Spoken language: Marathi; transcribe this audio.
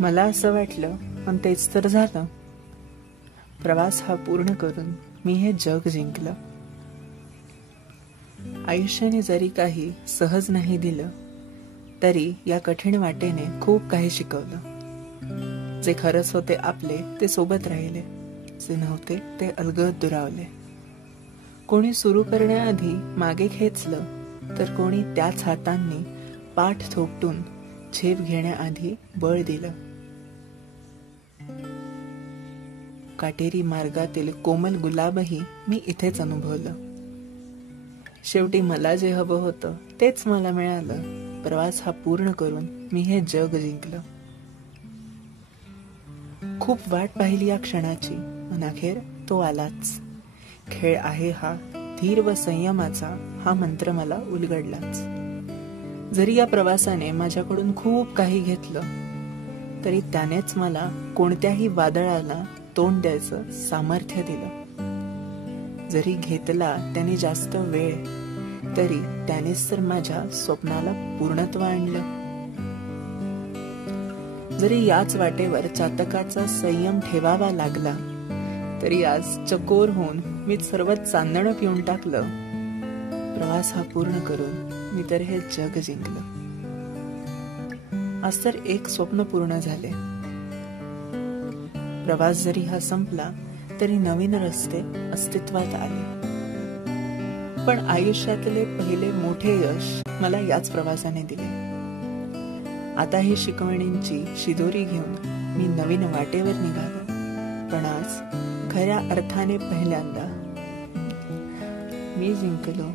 मला असं वाटलं, पण तेच तर झालं. प्रवास हा पूर्ण करून मी हे जग जिंकलं. आयुष्याने जरी काही सहज नाही दिलं, तरी या कठीण वाटेने खूप काही शिकवलं. जे खरंच होते आपले ते सोबत राहिले, जे नव्हते ते अलगद दुरावले. कोणी सुरू करण्याआधी मागे खेचलं, तर कोणी त्याच हातांनी पाठ थोपटून झेप घेण्याआधी बळ दिलं. काटेरी मार्गातील कोमल गुलाबही मी इथेच अनुभवलं. शेवटी मला जे हवं होतं तेच मला मिळालं. प्रवास हा पूर्ण करून मी हे जग जिंकलं. खूप वाट पाहिली या क्षणाची, पण अखेर तो आलाच. खेळ आहे हा, धीर व संयमाचा हा मंत्र मला उलगडलाच. जरी या प्रवासाने माझ्याकडून खूप काही घेतलं, तरी त्यानेच मला कोणत्याही वादळाला तोंड द्यायचं सामर्थ्य दिलं. जरी घेतला त्याने जास्त वेळ, तरी त्यानेच तर माझ्या स्वप्नाला पूर्णत्व आणलं. जरी याच वाटेवर चातकाचा संयम ठेवावा लागला, तरी आज चकोर होऊन मी सर्व चांदणं पिऊन टाकलं. प्रवास हा पूर्ण करून मी तर हे जग जिंकलं. आज तर एक स्वप्न पूर्ण झाले. प्रवास जरी हा संपला, तरी नवीन रस्ते अस्तित्वात आले. पण आयुष्यातले पहिले मोठे यश मला याच प्रवासाने दिले. आता ही शिकवणींची शिदोरी घेऊन मी नवीन वाटेवर निघालो. पण आज खऱ्या अर्थाने पहिल्यांदा मी जिंकलो.